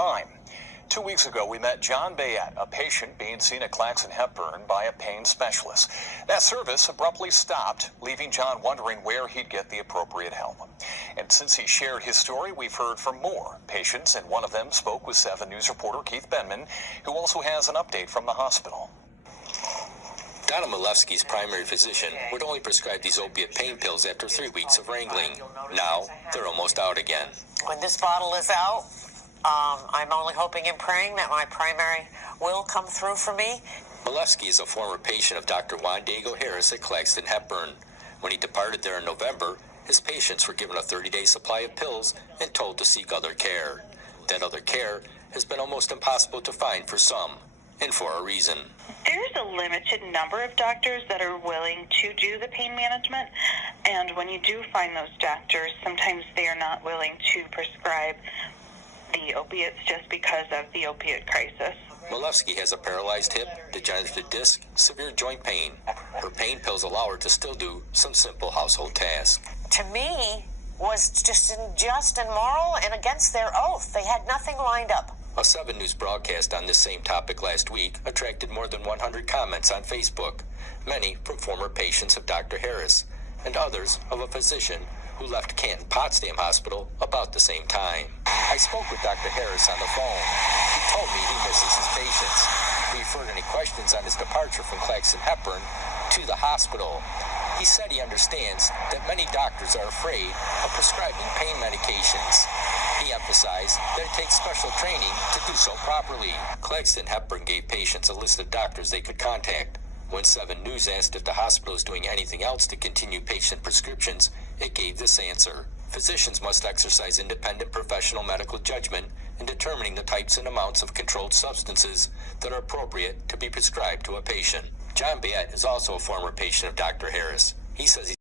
time. 2 weeks ago, we met John Bayette, a patient being seen at Claxton Hepburn by a pain specialist. That service abruptly stopped, leaving John wondering where he'd get the appropriate help. And since he shared his story, we've heard from more patients, and one of them spoke with 7 News reporter Keith Benman, who also has an update from the hospital. Donna Milewski's primary physician would only prescribe these opiate pain pills after 3 weeks of wrangling. Now, they're almost out again. When this bottle is out, I'm only hoping and praying that my primary will come through for me. Milewski is a former patient of Dr. Juan Diego Harris at Claxton Hepburn. When he departed there in November, his patients were given a 30-day supply of pills and told to seek other care. That other care has been almost impossible to find for some, and for a reason. There's a limited number of doctors that are willing to do the pain management, and when you do find those doctors, sometimes they are not willing to prescribe the opiates just because of the opiate crisis. Milewski has a paralyzed hip, degenerative disc, severe joint pain. Her pain pills allow her to still do some simple household tasks. To me, was just unjust and immoral and against their oath. They had nothing lined up. A 7 News broadcast on this same topic last week attracted more than 100 comments on Facebook, many from former patients of Dr. Harris, and others of a physician who left Canton Potsdam Hospital about the same time. I spoke with Dr. Harris on the phone. He told me he misses his patients. We referred any questions on his departure from Claxton Hepburn to the hospital. He said he understands that many doctors are afraid of prescribing pain medications. He emphasized that it takes special training to do so properly. Claxton Hepburn gave patients a list of doctors they could contact. When 7 News asked if the hospital is doing anything else to continue patient prescriptions, it gave this answer. Physicians must exercise independent professional medical judgment in determining the types and amounts of controlled substances that are appropriate to be prescribed to a patient. John Bayette is also a former patient of Dr. Harris. He says